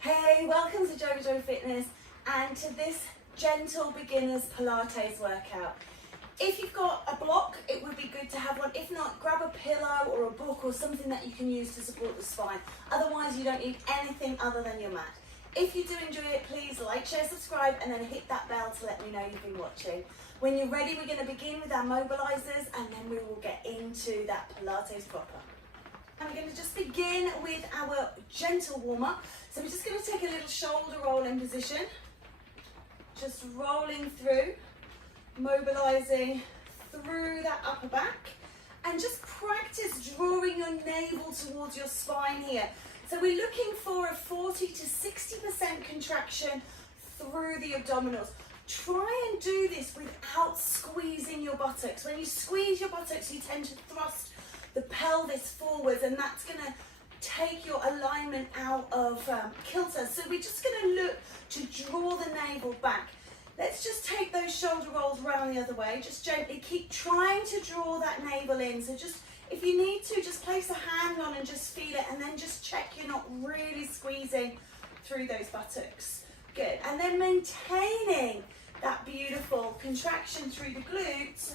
Hey, welcome to JoeGa Fitness and to this gentle beginners Pilates workout. If you've got a block, it would be good to have one. If not, grab a pillow or a book or something that you can use to support the spine. Otherwise, you don't need anything other than your mat. If you do enjoy it, please like, share, subscribe, and then hit that bell to let me know you've been watching. When you're ready, we're going to begin with our mobilizers and then we will get into that Pilates proper. I'm going to just begin with our gentle warm-up. So we're just going to take a little shoulder roll in position. Just rolling through, mobilizing through that upper back. And just practice drawing your navel towards your spine here. So we're looking for a 40 to 60% contraction through the abdominals. Try and do this without squeezing your buttocks. When you squeeze your buttocks, you tend to thrust the pelvis forwards, and that's going to take your alignment out of kilter. So we're just going to look to draw the navel back. Let's just take those shoulder rolls around the other way. Just gently keep trying to draw that navel in. So just, if you need to, just place a hand on and just feel it, and then just check you're not really squeezing through those buttocks. Good. And then maintaining that beautiful contraction through the glutes,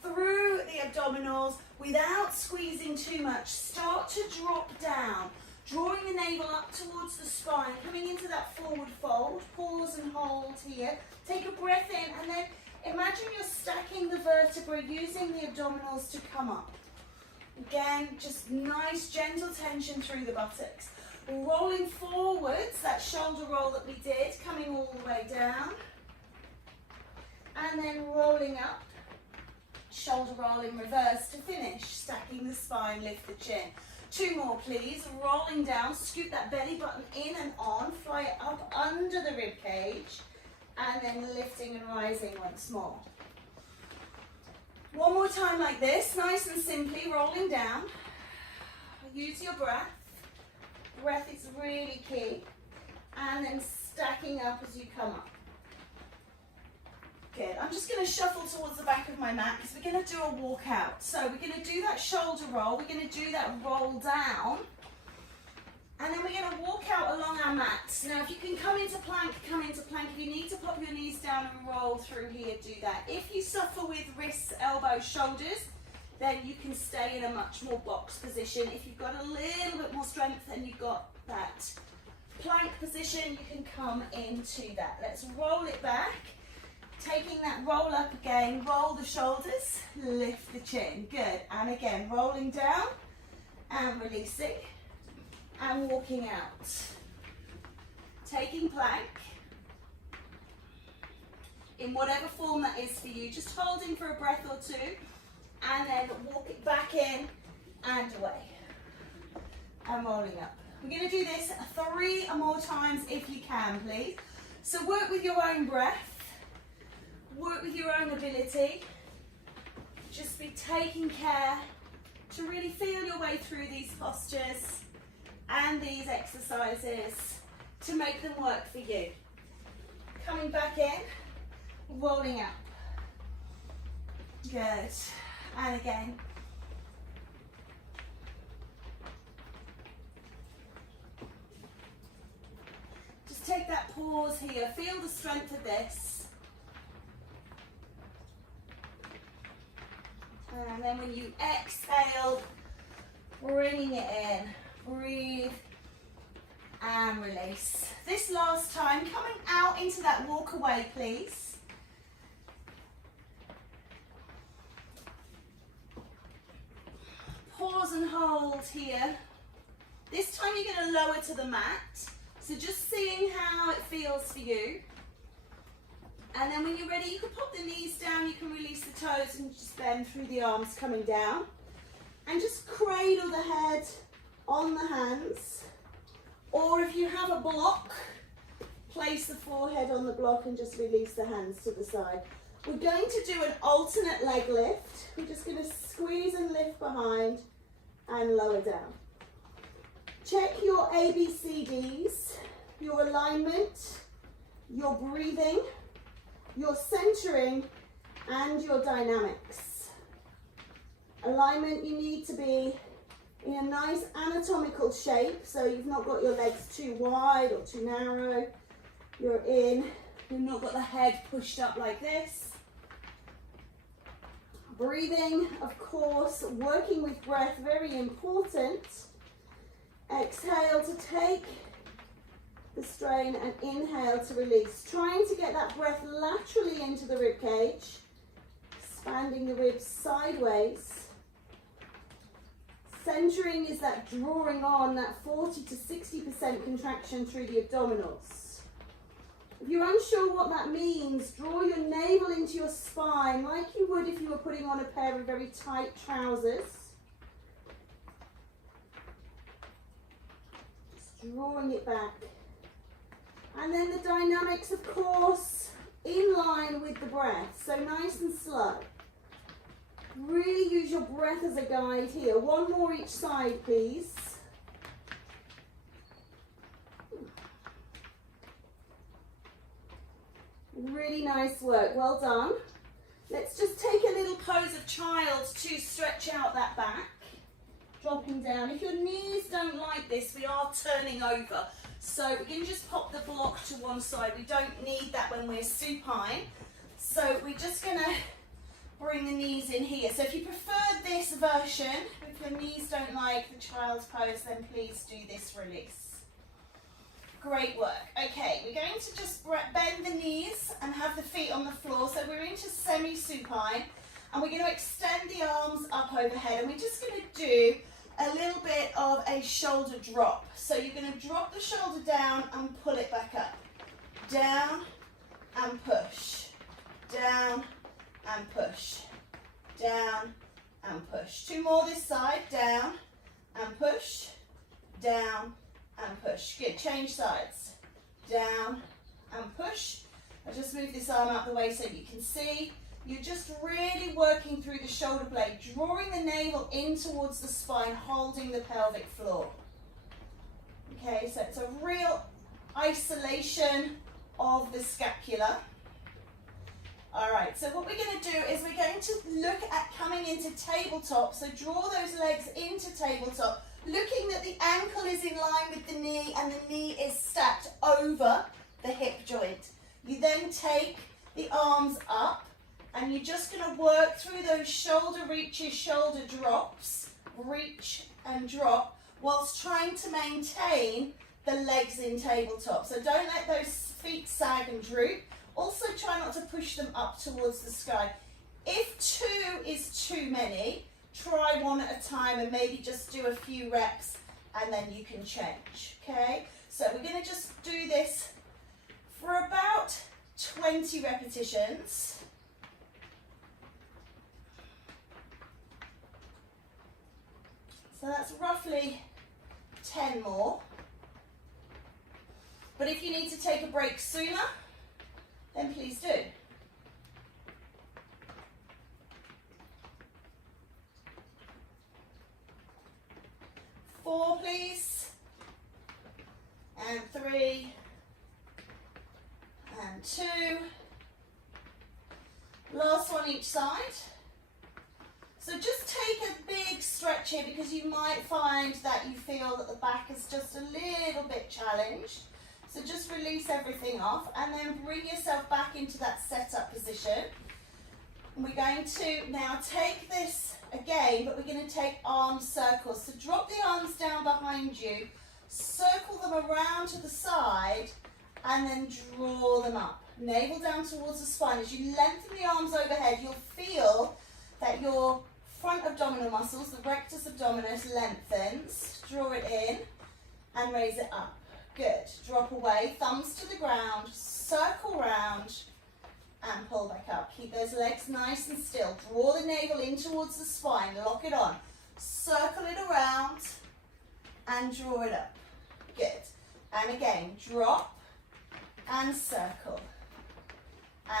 through the abdominals, without squeezing too much. Start to drop down, drawing the navel up towards the spine, coming into that forward fold. Pause and hold here. Take a breath in, and then imagine you're stacking the vertebrae, using the abdominals to come up. Again, just nice gentle tension through the buttocks. Rolling forwards, that shoulder roll that we did, coming all the way down. And then rolling up, shoulder roll in reverse to finish, stacking the spine, lift the chin. Two more please, rolling down, scoot that belly button in and on, fly it up under the rib cage, and then lifting and rising once more. One more time like this, nice and simply, rolling down. Use your breath. Breath is really key. And then stacking up as you come up. Good. I'm just going to shuffle towards the back of my mat because we're going to do a walkout. So we're going to do that shoulder roll. We're going to do that roll down. And then we're going to walk out along our mats. Now, if you can come into plank, come into plank. If you need to pop your knees down and roll through here, do that. If you suffer with wrists, elbows, shoulders, then you can stay in a much more box position. If you've got a little bit more strength and you've got that plank position, you can come into that. Let's roll it back. Taking that roll up again, roll the shoulders, lift the chin. Good. And again, rolling down and releasing and walking out. Taking plank in whatever form that is for you, just holding for a breath or two, and then walk it back in and away. And rolling up. We're going to do this 3 or more times if you can, please. So work with your own breath. Work with your own ability. Just be taking care to really feel your way through these postures and these exercises to make them work for you. Coming back in, rolling up. Good. And again. Just take that pause here. Feel the strength of this. And then when you exhale, bringing it in, breathe and release. This last time, coming out into that walk away, please. Pause and hold here. This time you're going to lower to the mat. So just seeing how it feels for you. And then when you're ready, you can pop the knees down, you can release the toes and just bend through the arms coming down. And just cradle the head on the hands. Or if you have a block, place the forehead on the block and just release the hands to the side. We're going to do an alternate leg lift. We're just going to squeeze and lift behind and lower down. Check your ABCDs, your alignment, your breathing, your centering, and your dynamics. Alignment, you need to be in a nice anatomical shape, so you've not got your legs too wide or too narrow. You've not got the head pushed up like this. Breathing, of course, working with breath, very important. Exhale to take the strain and inhale to release. Trying to get that breath laterally into the rib cage, expanding the ribs sideways. Centering is that drawing on, that 40 to 60% contraction through the abdominals. If you're unsure what that means, draw your navel into your spine like you would if you were putting on a pair of very tight trousers. Just drawing it back. And then the dynamics, of course, in line with the breath, so nice and slow. Really use your breath as a guide here. One more each side, please. Really nice work, well done. Let's just take a little pose of child to stretch out that back. Dropping down. If your knees don't like this, we are turning over. So we can just pop the block to one side. We don't need that when we're supine. So we're just gonna bring the knees in here. So if you prefer this version, if your knees don't like the child's pose, then please do this release. Great work. Okay, we're going to just bend the knees and have the feet on the floor. So we're into semi-supine, and we're going to extend the arms up overhead, and we're just going to do a little bit of a shoulder drop. So you're going to drop the shoulder down and pull it back up. Down and push. Down and push. Down and push. Two more this side. Down and push. Down and push. Good. Change sides. Down and push. I'll just move this arm out the way so you can see. You're just really working through the shoulder blade, drawing the navel in towards the spine, holding the pelvic floor. Okay, so it's a real isolation of the scapula. All right, so what we're going to do is we're going to look at coming into tabletop. So draw those legs into tabletop, looking that the ankle is in line with the knee and the knee is stacked over the hip joint. You then take the arms up and you're just going to work through those shoulder reaches, shoulder drops, reach and drop, whilst trying to maintain the legs in tabletop. So don't let those feet sag and droop. Also try not to push them up towards the sky. If two is too many, try one at a time and maybe just do a few reps and then you can change, okay? So we're going to just do this for about 20 repetitions. So that's roughly 10 more. But if you need to take a break sooner, then please do. 4, please. And 3. And 2. Last one each side. So just take a big stretch here because you might find that you feel that the back is just a little bit challenged. So just release everything off and then bring yourself back into that setup position. And we're going to now take this again, but we're going to take arm circles. So drop the arms down behind you, circle them around to the side, and then draw them up. Navel down towards the spine. As you lengthen the arms overhead, you'll feel that your front abdominal muscles, the rectus abdominis, lengthens. Draw it in and raise it up. Good. Drop away, thumbs to the ground, circle round, and pull back up. Keep those legs nice and still. Draw the navel in towards the spine, lock it on. Circle it around, and draw it up. Good. And again, drop, and circle,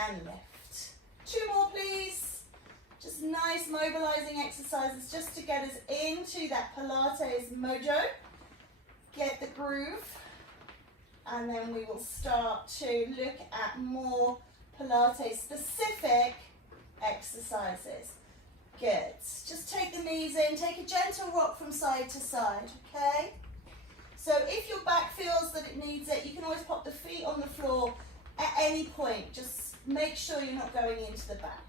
and lift. 2 more, please. Just nice mobilizing exercises just to get us into that Pilates mojo. Get the groove. And then we will start to look at more Pilates specific exercises. good. Just take the knees in, take a gentle rock from side to side, okay? So if your back feels that it needs it, you can always pop the feet on the floor at any point. Just make sure you're not going into the back.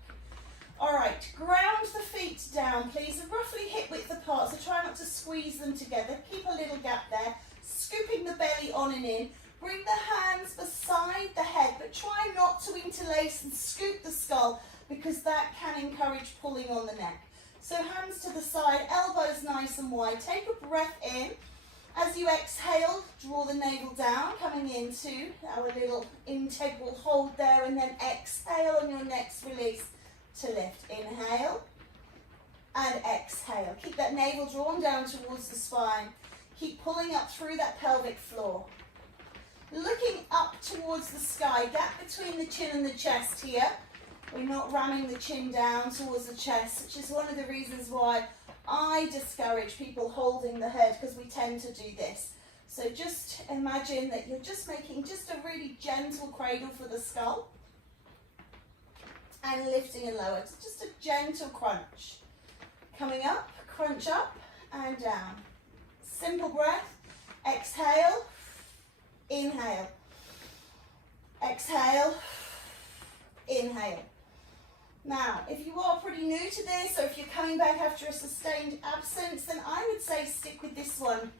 All right, ground the feet down, please. They're roughly hip width apart, so try not to squeeze them together. Keep a little gap there, scooping the belly on and in. Bring the hands beside the head, but try not to interlace and scoop the skull because that can encourage pulling on the neck. So hands to the side, elbows nice and wide. Take a breath in. As you exhale, draw the navel down, coming into our little integral hold there, and then exhale on your next release to lift. Inhale and exhale. Keep that navel drawn down towards the spine. Keep pulling up through that pelvic floor. Looking up towards the sky, gap between the chin and the chest here. We're not ramming the chin down towards the chest, which is one of the reasons why I discourage people holding the head, because we tend to do this. So just imagine that you're just making just a really gentle cradle for the skull and lifting and lower. It's just a gentle crunch. Coming up, crunch up and down. Simple breath. Exhale, inhale. Exhale, inhale. Now, if you are pretty new to this, or if you're coming back after a sustained absence, then I would say stick with this one.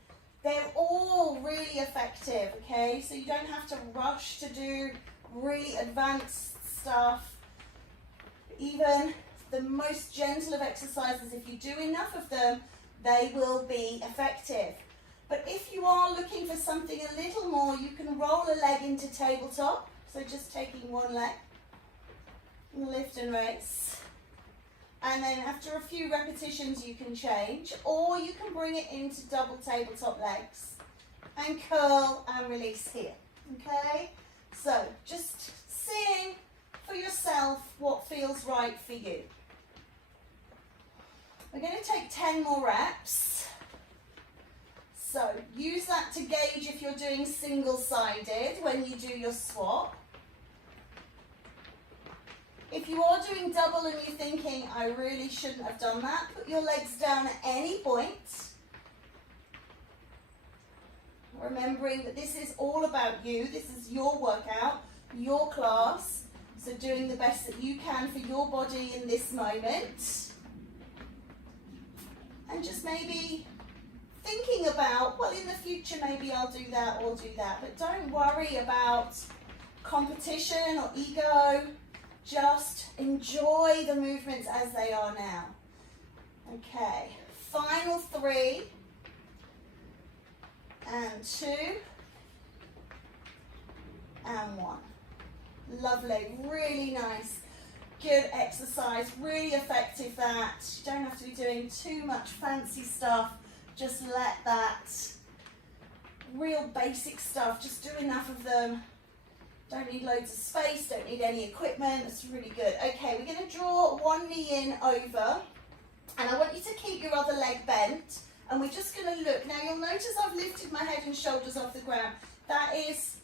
They're all really effective, okay? So you don't have to rush to do really advanced stuff. Even the most gentle of exercises, if you do enough of them, they will be effective. But if you are looking for something a little more, you can roll a leg into tabletop. So just taking one leg. Lift and raise, and then after a few repetitions you can change, or you can bring it into double tabletop legs and curl and release here, okay? So just seeing for yourself what feels right for you. We're going to take 10 more reps, so use that to gauge if you're doing single-sided when you do your swap. If you are doing double and you're thinking, I really shouldn't have done that, put your legs down at any point. Remembering that this is all about you. This is your workout, your class. So doing the best that you can for your body in this moment. And just maybe thinking about, well, in the future, maybe I'll do that or do that. But don't worry about competition or ego. Just enjoy the movements as they are now. Okay, final 3 and 2 and 1. Lovely, really nice, good exercise, really effective that. You don't have to be doing too much fancy stuff. Just let that real basic stuff, just do enough of them. Don't need loads of space, don't need any equipment, it's really good. Okay, we're going to draw one knee in over, and I want you to keep your other leg bent, and we're just going to look. Now you'll notice I've lifted my head and shoulders off the ground. That is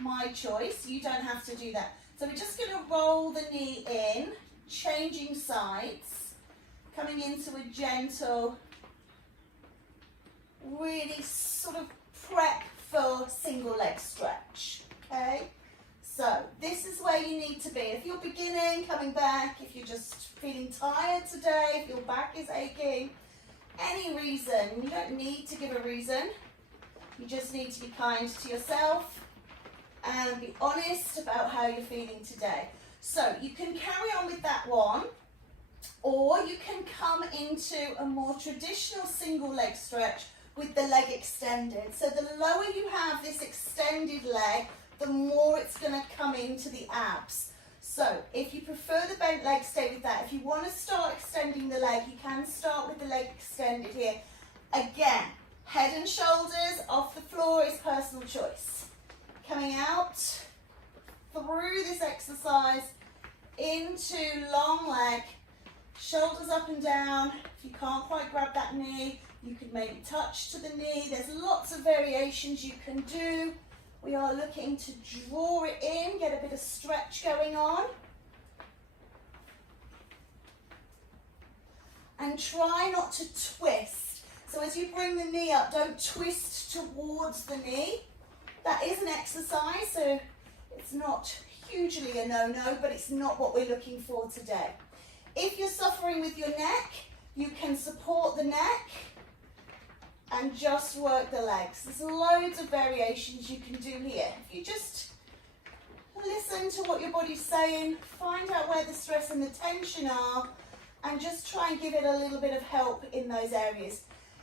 my choice, you don't have to do that. So we're just going to roll the knee in, changing sides, coming into a gentle, really sort of prep for single leg stretch, okay? So this is where you need to be. If you're beginning, coming back, if you're just feeling tired today, if your back is aching, any reason, you don't need to give a reason. You just need to be kind to yourself and be honest about how you're feeling today. So you can carry on with that one, or you can come into a more traditional single leg stretch with the leg extended. So the lower you have this extended leg, the more it's going to come into the abs. So if you prefer the bent leg, stay with that. If you want to start extending the leg, you can start with the leg extended here. Again, head and shoulders off the floor is personal choice. Coming out through this exercise into long leg, shoulders up and down. If you can't quite grab that knee, you could maybe touch to the knee. There's lots of variations you can do. We are looking to draw it in, get a bit of stretch going on. and try not to twist. So as you bring the knee up, don't twist towards the knee. That is an exercise, so it's not hugely a no-no, but it's not what we're looking for today. If you're suffering with your neck, you can support the neck and just work the legs. There's loads of variations you can do here. If you just listen to what your body's saying, find out where the stress and the tension are, and just try and give it a little bit of help in those areas.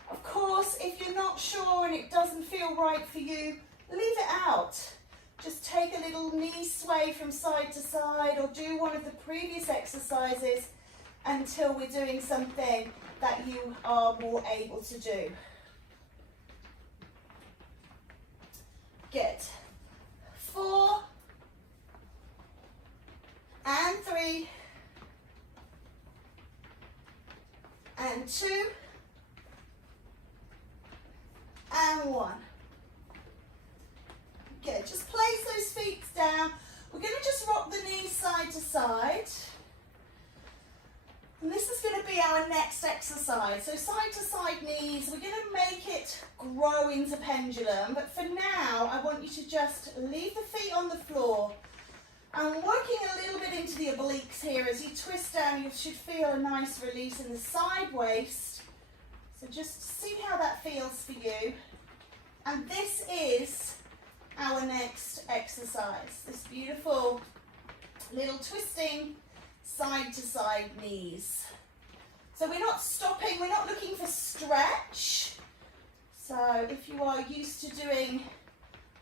Of course, if you're not sure and it doesn't feel right for you, leave it out. Just take a little knee sway from side to side, or do one of the previous exercises until we're doing something that you are more able to do. Good. 4 and 3 and 2 and 1. Good. Just place those feet down. We're going to just rock the knees side to side. And this is going to be our next exercise. So side to side knees, we're going to make it grow into pendulum. But for now, I want you to just leave the feet on the floor. And working a little bit into the obliques here. As you twist down, you should feel a nice release in the side waist. So just see how that feels for you. And this is our next exercise. This beautiful little twisting side to side knees. So we're not stopping, we're not looking for stretch. So if you are used to doing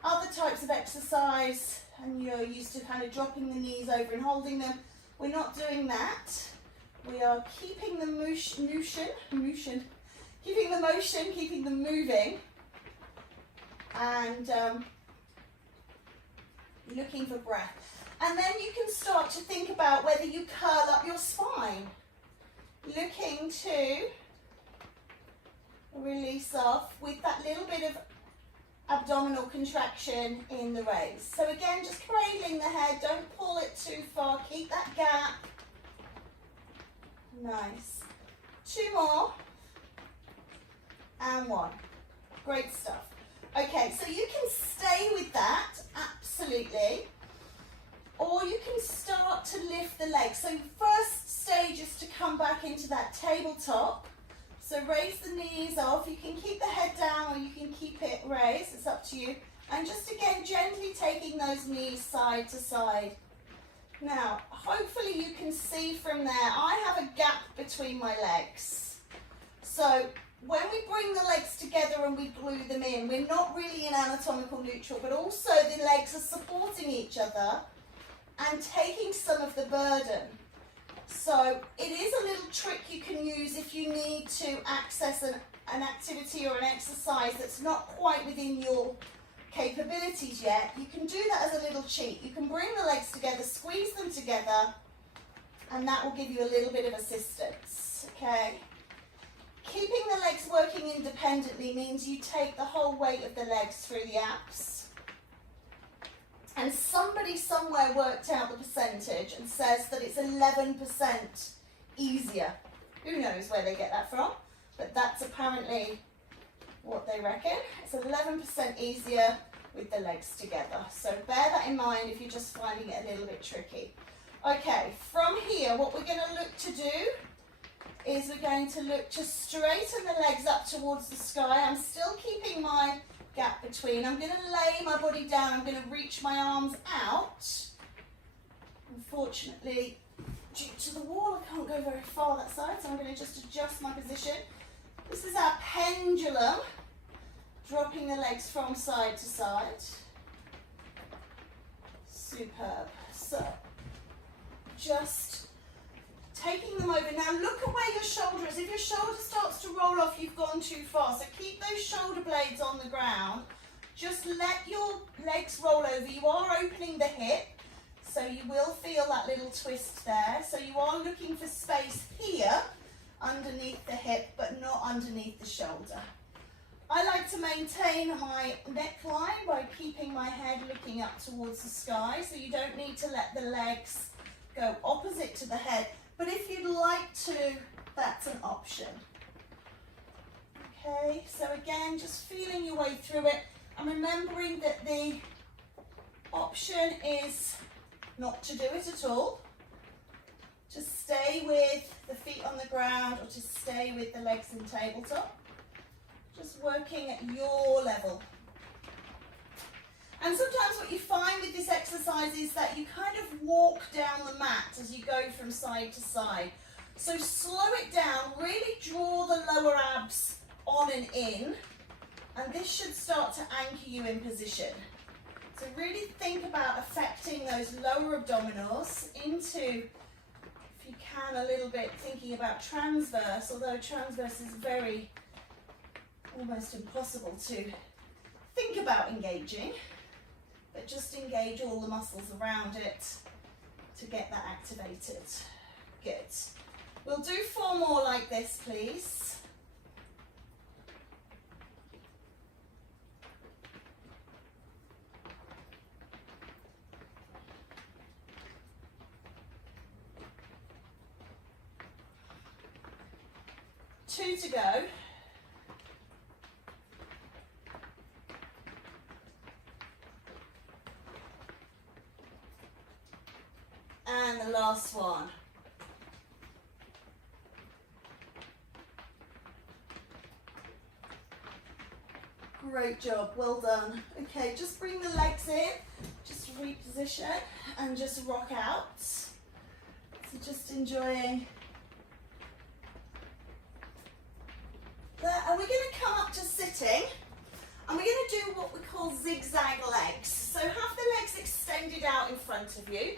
other types of exercise and you're used to kind of dropping the knees over and holding them, we're not doing that. We are keeping the motion, keeping the motion, keeping them moving, and looking for breath. And then you can start to think about whether you curl up your spine, looking to release off with that little bit of abdominal contraction in the raise. So again, just cradling the head, don't pull it too far, keep that gap. Nice. 2 more and 1. Great stuff. Okay, so you can stay with that, absolutely. Or you can start to lift the legs. So first stage is to come back into that tabletop. So raise the knees off. You can keep the head down or you can keep it raised. It's up to you. And just again, gently taking those knees side to side. Now, hopefully you can see from there, I have a gap between my legs. So when we bring the legs together and we glue them in, we're not really in anatomical neutral, but also the legs are supporting each other and taking some of the burden. So it is a little trick you can use if you need to access an activity or an exercise that's not quite within your capabilities yet. You can do that as a little cheat. You can bring the legs together, squeeze them together, and that will give you a little bit of assistance, okay? Keeping the legs working independently means you take the whole weight of the legs through the abs. And somebody somewhere worked out the percentage and says that it's 11% easier. Who knows where they get that from? But that's apparently what they reckon. It's 11% easier with the legs together. So bear that in mind if you're just finding it a little bit tricky. Okay, from here, what we're going to look to do is we're going to look to straighten the legs up towards the sky. I'm still keeping my gap between. I'm going to lay my body down. I'm going to reach my arms out. Unfortunately, due to the wall, I can't go very far that side, so I'm going to just adjust my position. This is our pendulum, dropping the legs from side to side. Superb. So, just taking them over. Now look at where your shoulder is. If your shoulder starts to roll off, you've gone too far. So keep those shoulder blades on the ground. Just let your legs roll over. You are opening the hip, so you will feel that little twist there. So you are looking for space here underneath the hip, but not underneath the shoulder. I like to maintain my neckline by keeping my head looking up towards the sky, so you don't need to let the legs go opposite to the head. But if you'd like to that's an option. Okay, so again, just feeling your way through it and remembering that the option is not to do it at all. Just stay with the feet on the ground or to stay with the legs in tabletop. Just working at your level. And sometimes what you find with this exercise is that you kind of walk down the mat as you go from side to side. So slow it down, really draw the lower abs on and in, and this should start to anchor you in position. So really think about affecting those lower abdominals into, if you can, a little bit thinking about transverse, although transverse is very, almost impossible to think about engaging, but just engage all the muscles around it to get that activated. Good. We'll do 4 more like this, please. Two to go. And the last one. Great job, well done. Okay, just bring the legs in, just reposition and just rock out. So just enjoying that. And we're going to come up to sitting and we're going to do what we call zigzag legs. So have the legs extended out in front of you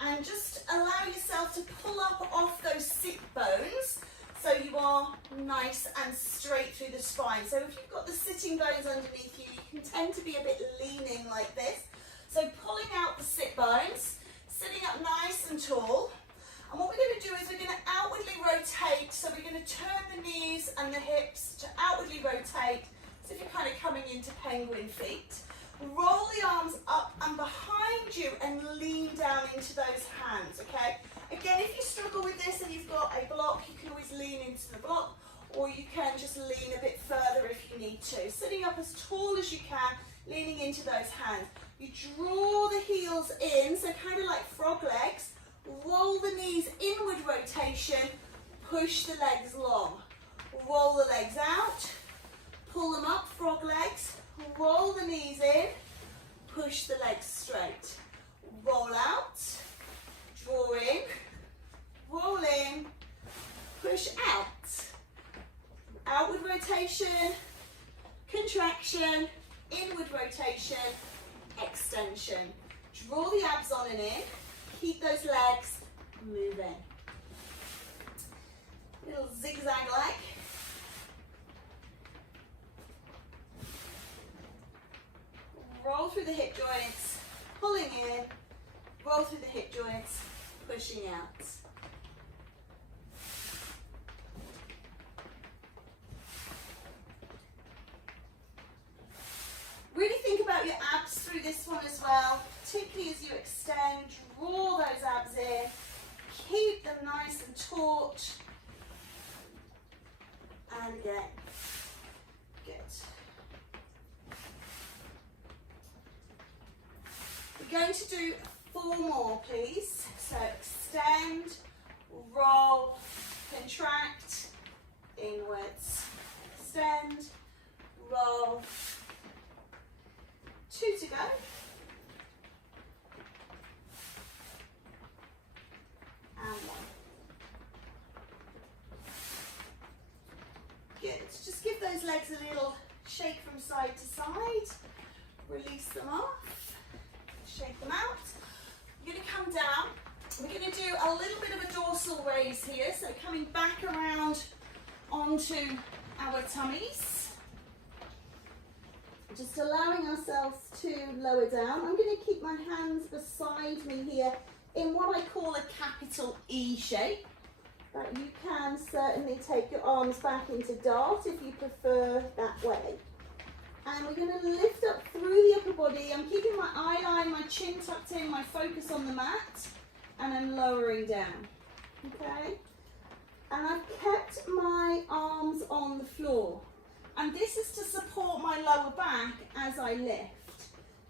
and just allow yourself to pull up off those sit bones so you are nice and straight through the spine. So if you've got the sitting bones underneath you, you can tend to be a bit leaning like this. So pulling out the sit bones, sitting up nice and tall. And what we're going to do is we're going to outwardly rotate. So we're going to turn the knees and the hips to outwardly rotate. So if you're kind of coming into penguin feet. Roll the arms up and behind you and lean down into those hands, okay? Again, if you struggle with this and you've got a block, you can always lean into the block, or you can just lean a bit further if you need to. Sitting up as tall as you can, leaning into those hands. You draw the heels in, so kind of like frog legs. Roll the knees, inward rotation, push the legs long. Roll the legs out, pull them up, frog legs. Roll the knees in, push the legs straight. Roll out, draw in, roll in, push out. Outward rotation, contraction, inward rotation, extension. Draw the abs on and in, keep those legs moving. Little zigzag leg. Roll through the hip joints, pulling in, roll through the hip joints, pushing out. Really think about your abs through this one as well, particularly as you extend, draw those abs in, keep them nice and taut, and again, good. We're going to do 4 more, please. So extend, roll, contract, inwards, extend, roll. 2 to go. And 1. Good. Just give those legs a little shake from side to side. Release them off. Shake them out. You're going to come down. We're going to do a little bit of a dorsal raise here. So coming back around onto our tummies. Just allowing ourselves to lower down. I'm going to keep my hands beside me here in what I call a capital E shape. But you can certainly take your arms back into dart if you prefer that way. And we're going to lift up through the upper body. I'm keeping my eye line, my chin tucked in, my focus on the mat, and I'm lowering down. Okay? And I've kept my arms on the floor. And this is to support my lower back as I lift.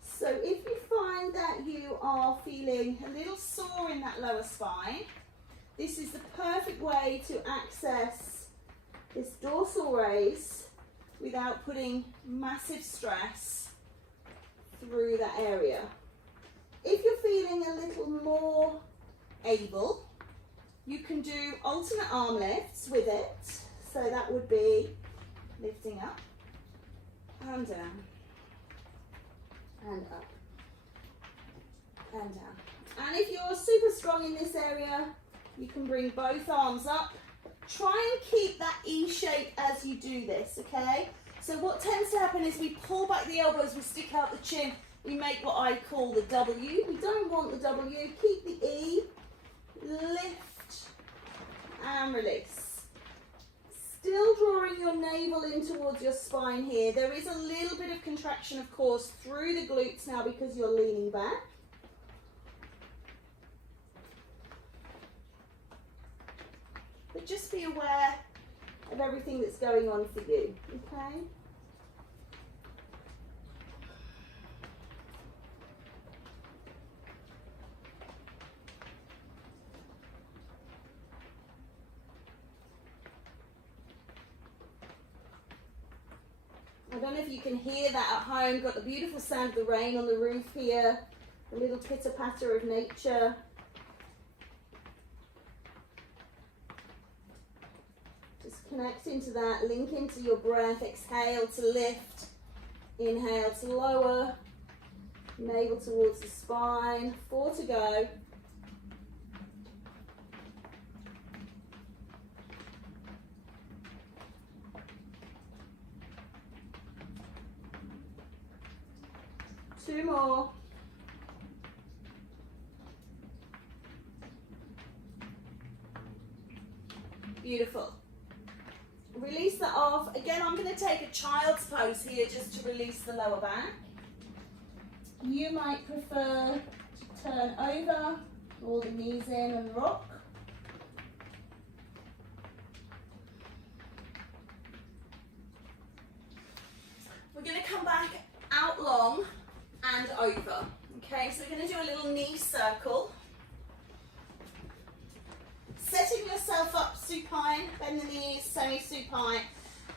So if you find that you are feeling a little sore in that lower spine, this is the perfect way to access this dorsal raise without putting massive stress through that area. If you're feeling a little more able, you can do alternate arm lifts with it. So that would be lifting up and down and up and down. And if you're super strong in this area, you can bring both arms up. Try and keep that E shape as you do this, okay? So what tends to happen is we pull back the elbows, we stick out the chin, we make what I call the W. We don't want the W, keep the E, lift and release. Still drawing your navel in towards your spine here. There is a little bit of contraction, of course, through the glutes now because you're leaning back. But just be aware of everything that's going on for you, okay? I don't know if you can hear that at home. Got the beautiful sound of the rain on the roof here, a little pitter-patter of nature. Just connect into that, link into your breath, exhale to lift, inhale to lower, navel towards the spine, 4 to go. Two more. Beautiful. Release that off. Again, I'm going to take a child's pose here just to release the lower back. You might prefer to turn over, draw the knees in and rock. We're going to come back out long and over. Okay, so we're going to do a little knee circle. Setting yourself up supine, bend the knees, semi-supine,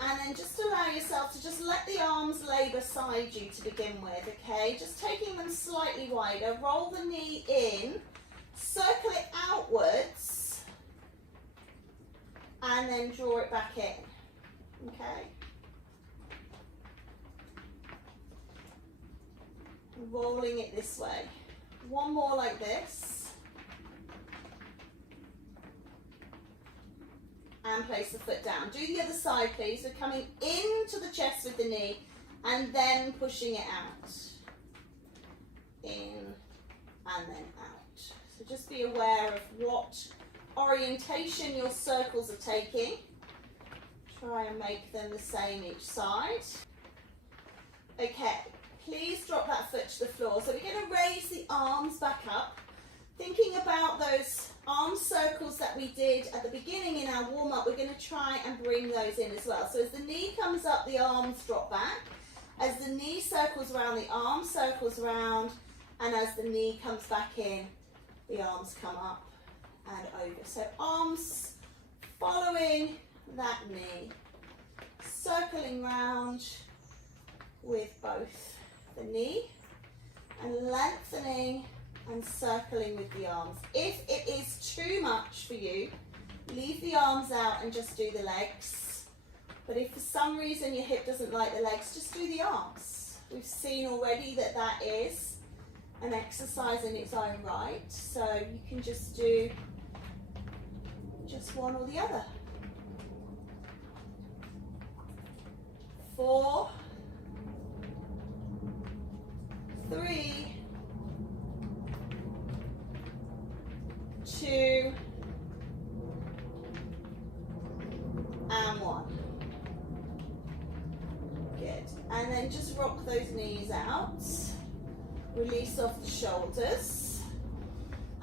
and then just allow yourself to just let the arms lay beside you to begin with, okay? Just taking them slightly wider, roll the knee in, circle it outwards, and then draw it back in, okay? Rolling it this way. One more like this. And place the foot down. Do the other side, please. So coming into the chest with the knee and then pushing it out. In and then out. So just be aware of what orientation your circles are taking. Try and make them the same each side. Okay. Please drop that foot to the floor. So we're going to raise the arms back up. Thinking about those arm circles that we did at the beginning in our warm-up, we're going to try and bring those in as well. So as the knee comes up, the arms drop back. As the knee circles around, the arm circles around. And as the knee comes back in, the arms come up and over. So arms following that knee, circling round with both the knee and lengthening and circling with the arms. If it is too much for you, leave the arms out and just do the legs. But if for some reason your hip doesn't like the legs, just do the arms. We've seen already that that is an exercise in its own right. So you can just do just one or the other. 4, 3, 2, and 1. Good. And then just rock those knees out. Release off the shoulders.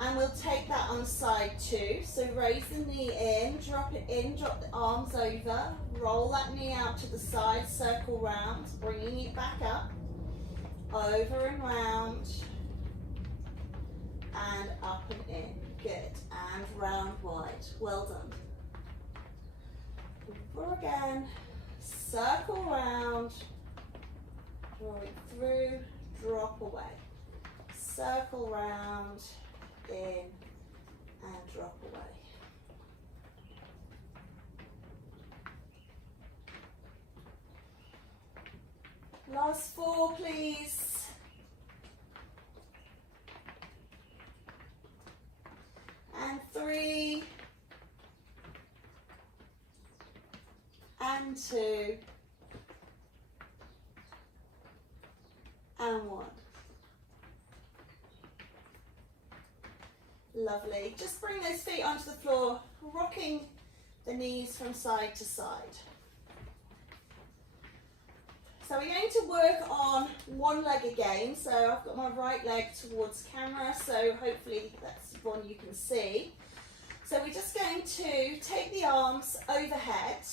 And we'll take that on side 2. So raise the knee in, drop it in, drop the arms over, roll that knee out to the side, circle round, bringing it back up, over and round, and up and in. Good. And round wide. Well done. Over again, circle round, draw it through, drop away. Circle round, in, and drop away. Last 4, please. And 3. And 2. And 1. Lovely. Just bring those feet onto the floor, rocking the knees from side to side. So we're going to work on one leg again. So I've got my right leg towards camera, so hopefully that's one you can see. So we're just going to take the arms overhead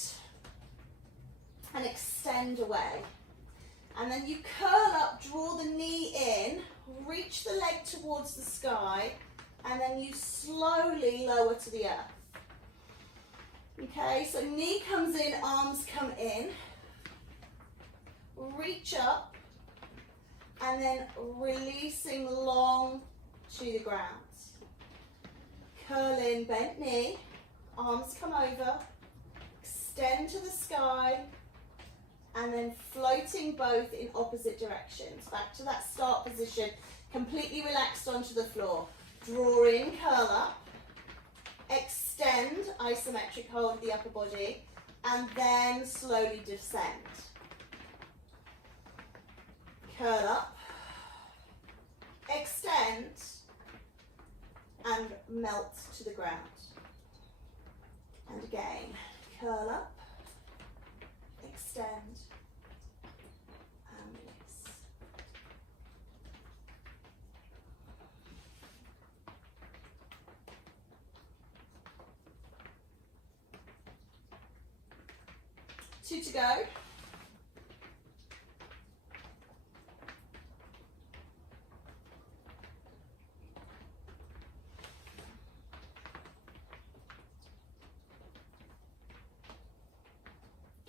and extend away. And then you curl up, draw the knee in, reach the leg towards the sky, and then you slowly lower to the earth. Okay, so knee comes in, arms come in, reach up, and then releasing long to the ground. Curl in, bent knee, arms come over, extend to the sky, and then floating both in opposite directions. Back to that start position, completely relaxed onto the floor. Draw in, curl up, extend, isometric hold of the upper body, and then slowly descend. Curl up, extend, and melt to the ground. And again, curl up, extend, and release. Two to go.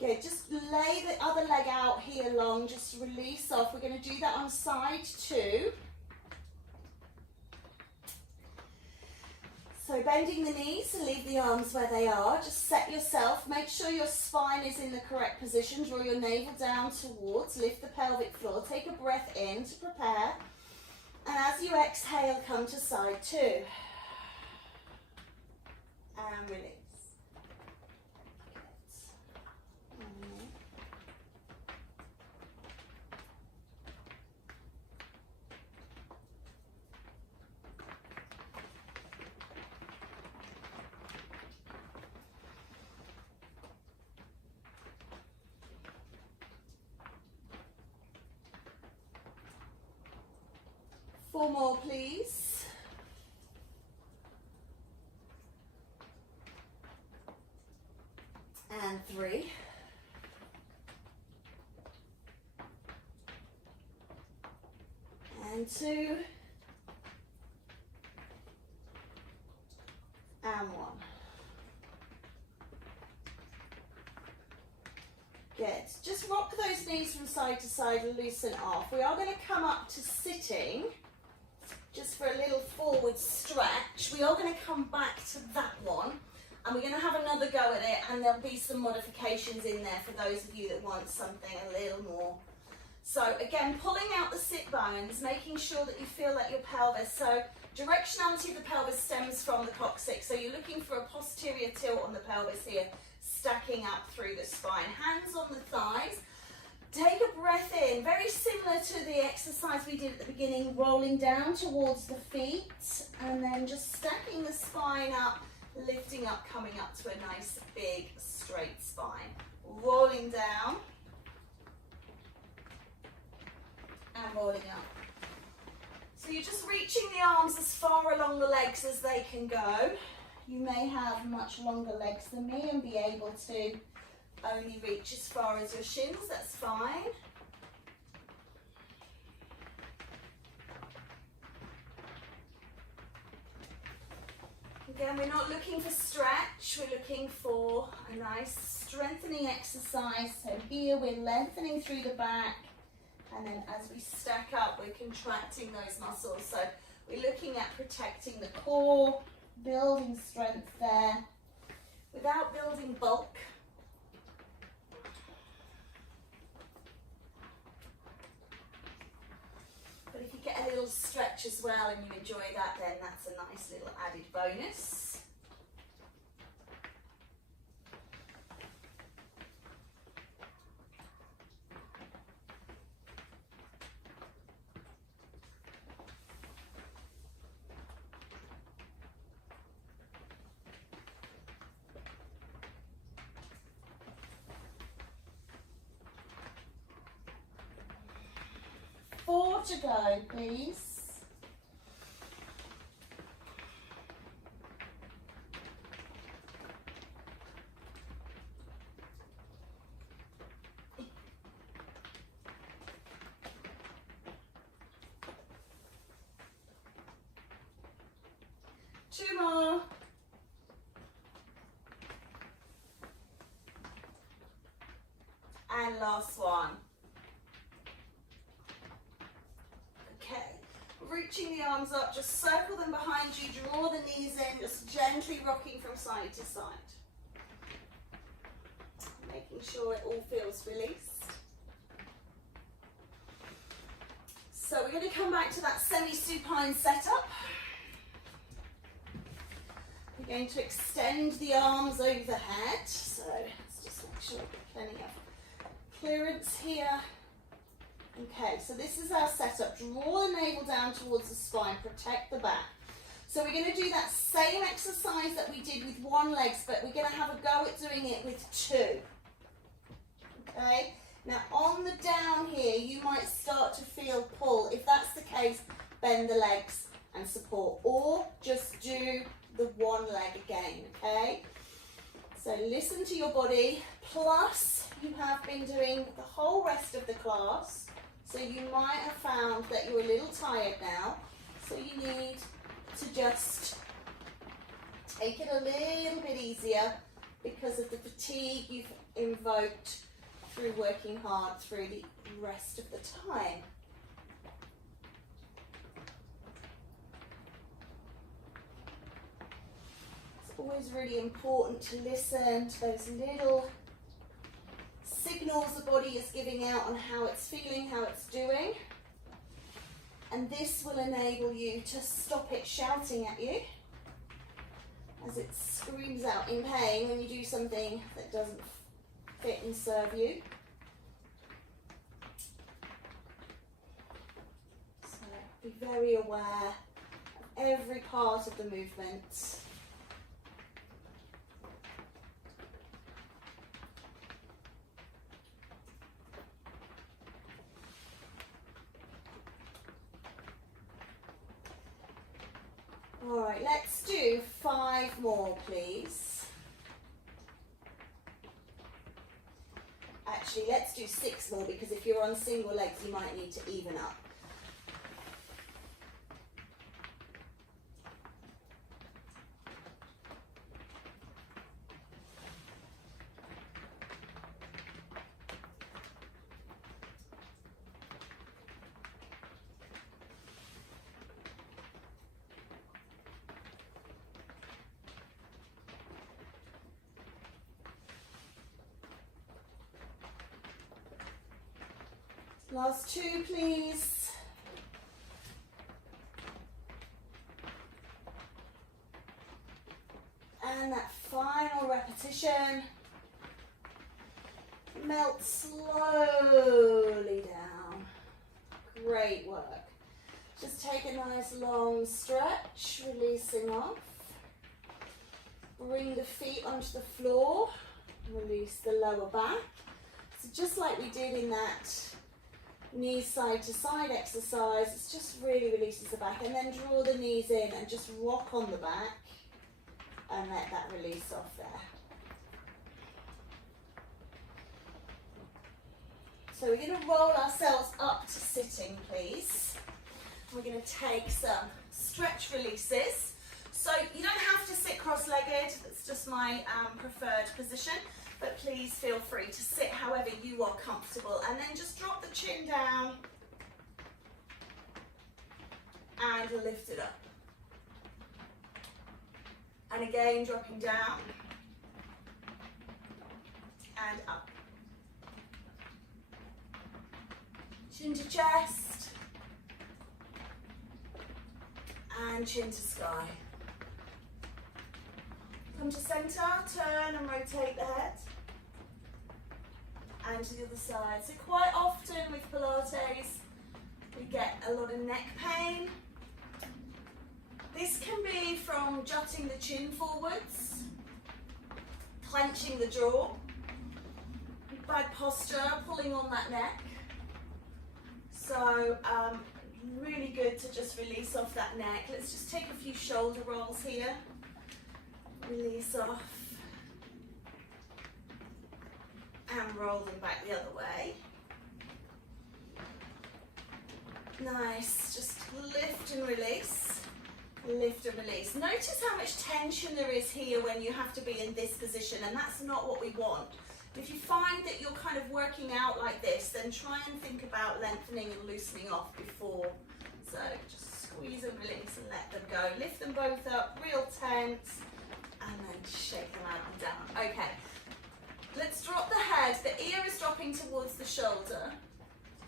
Okay, just lay the other leg out here long, just release off. We're going to do that on side 2. So bending the knees and leave the arms where they are. Just set yourself, make sure your spine is in the correct position. Draw your navel down towards, lift the pelvic floor. Take a breath in to prepare. And as you exhale, come to side 2. And release. Four more, please. And 3. And 2. And 1. Good. Just rock those knees from side to side and loosen off. We are going to come up to sitting. Just for a little forward stretch. We are going to come back to that one and we're going to have another go at it, and there'll be some modifications in there for those of you that want something a little more. So again, pulling out the sit bones, making sure that you feel like your pelvis, so directionality of the pelvis stems from the coccyx, so you're looking for a posterior tilt on the pelvis here, stacking up through the spine. Hands on the thighs. Take a breath in, very similar to the exercise we did at the beginning, rolling down towards the feet and then just stacking the spine up, lifting up, coming up to a nice big straight spine. Rolling down and rolling up. So you're just reaching the arms as far along the legs as they can go. You may have much longer legs than me and be able to only reach as far as your shins, that's fine. Again, we're not looking for stretch, we're looking for a nice strengthening exercise. So here we're lengthening through the back, and then as we stack up, we're contracting those muscles. So we're looking at protecting the core, building strength there, without building bulk. But if you get a little stretch as well and you enjoy that, then that's a nice little added bonus. Four to go, please. Two more. And last one. Okay, reaching the arms up, just circle them behind you, draw the knees in, just gently rocking from side to side. Making sure it all feels released. So we're going to come back to that semi-supine setup. We're going to extend the arms over the head. So let's just make sure we've got plenty of clearance here. Okay, so this is our setup. Draw the navel down towards the spine, protect the back. So we're going to do that same exercise that we did with one leg, but we're going to have a go at doing it with two. Okay, now on the down here, you might start to feel pull. If that's the case, bend the legs and support, or just do the one leg again, okay? So listen to your body, plus you have been doing the whole rest of the class, so you might have found that you're a little tired now, so you need to just take it a little bit easier because of the fatigue you've invoked through working hard through the rest of the time. It's always really important to listen to those little signals the body is giving out on how it's feeling, how it's doing. And this will enable you to stop it shouting at you as it screams out in pain when you do something that doesn't fit and serve you. So be very aware of every part of the movement. All right, let's do 5 more, please. Actually, let's do 6 more, because if you're on single legs, you might need to even up. Last 2, please. And that final repetition. Melt slowly down. Great work. Just take a nice long stretch, releasing off. Bring the feet onto the floor. Release the lower back. So just like we did in that knees side to side exercise. It just really releases the back, and then draw the knees in and just rock on the back and let that release off there. So we're going to roll ourselves up to sitting, please. We're going to take some stretch releases. So you don't have to sit cross-legged, that's just my preferred position, but please feel free to sit however you are comfortable, and then just drop the chin down and lift it up. And again, dropping down and up. Chin to chest and chin to sky. Come to center, turn and rotate the head. And to the other side. So quite often with Pilates, we get a lot of neck pain. This can be from jutting the chin forwards, clenching the jaw, bad posture, pulling on that neck. So really good to just release off that neck. Let's just take a few shoulder rolls here. Release off. And roll them back the other way. Nice, just lift and release. Lift and release. Notice how much tension there is here when you have to be in this position, and that's not what we want. If you find that you're kind of working out like this, then try and think about lengthening and loosening off before. So just squeeze and release and let them go. Lift them both up, real tense, and then shake them out and down. Okay, let's drop the head. The ear is dropping towards the shoulder,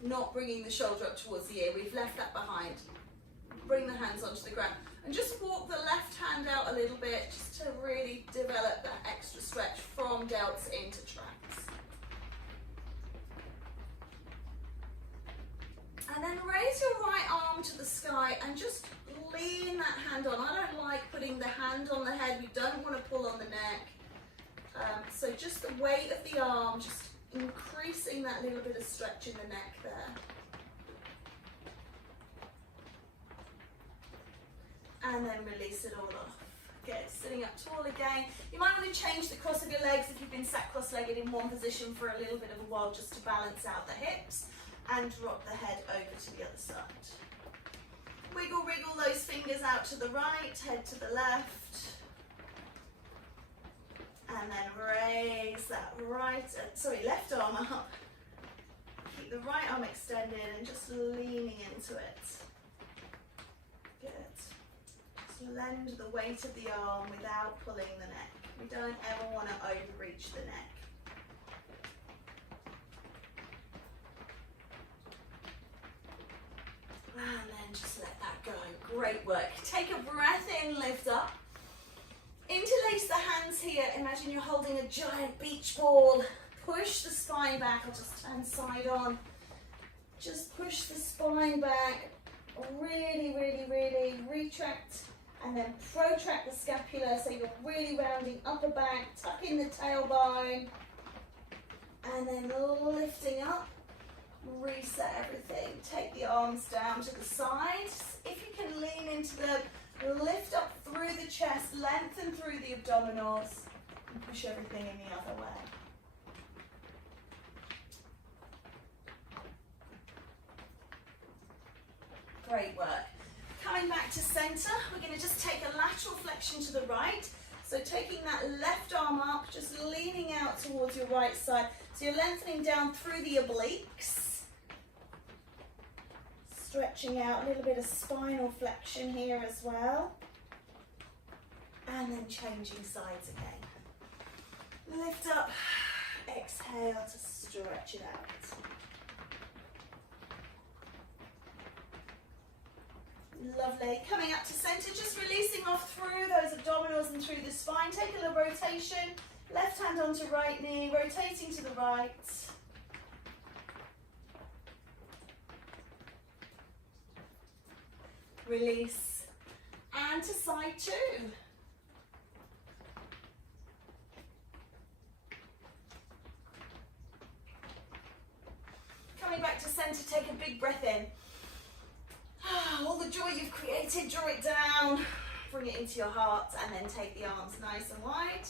not bringing the shoulder up towards the ear. We've left that behind. Bring the hands onto the ground. And just walk the left hand out a little bit, just to really develop that extra stretch from delts into traps. And then raise your right arm to the sky and just lean that hand on. I don't like putting the hand on the head. We don't want to pull on the neck. So just the weight of the arm, just increasing that little bit of stretch in the neck there. And then release it all off. Good, sitting up tall again. You might want to change the cross of your legs if you've been sat cross-legged in one position for a little bit of a while, just to balance out the hips, and drop the head over to the other side. Wiggle, wriggle those fingers out to the right, head to the left. And then raise that left arm up. Keep the right arm extended and just leaning into it. Good. Lend the weight of the arm without pulling the neck. We don't ever want to overreach the neck. And then just let that go. Great work. Take a breath in, lift up. Interlace the hands here. Imagine you're holding a giant beach ball. Push the spine back. I'll just turn side on. Just push the spine back. Really, really, really retract. And then protract the scapula, so you're really rounding upper back, tuck in the tailbone, and then lifting up, reset everything. Take the arms down to the sides. If you can lean into the lift up through the chest, lengthen through the abdominals, and push everything in the other way. Great work. Coming back to center, we're going to just take a lateral flexion to the right. So taking that left arm up, just leaning out towards your right side. So you're lengthening down through the obliques. Stretching out, a little bit of spinal flexion here as well. And then changing sides again. Lift up, exhale to stretch it out. Lovely. Coming up to center, just releasing off through those abdominals and through the spine. Take a little rotation. Left hand onto right knee, rotating to the right. Release. And to side two. Coming back to centre, take a big breath in. All the joy you've created, draw it down, bring it into your heart, and then take the arms nice and wide.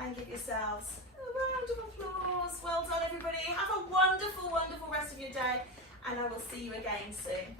And give yourselves a round of applause. Well done, everybody. Have a wonderful, wonderful rest of your day, and I will see you again soon.